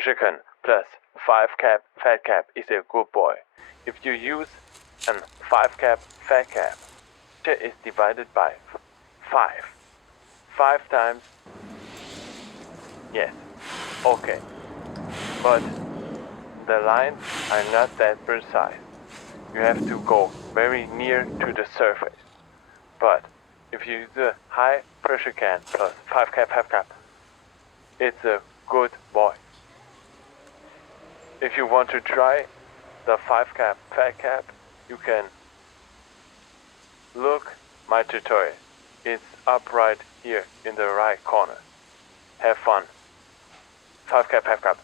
pressure can plus 5 cap fat cap is a good boy. If you use an 5 cap fat cap, pressure is divided by 5. 5 times. Yes, okay. But the lines are not that precise. You have to go very near to the surface. But if you use a high pressure can plus 5 cap half cap, it's a good boy. If you want to try the 5 cap fat cap, you can look my tutorial. It's up right here in the right corner. Have fun. 5 cap half cap.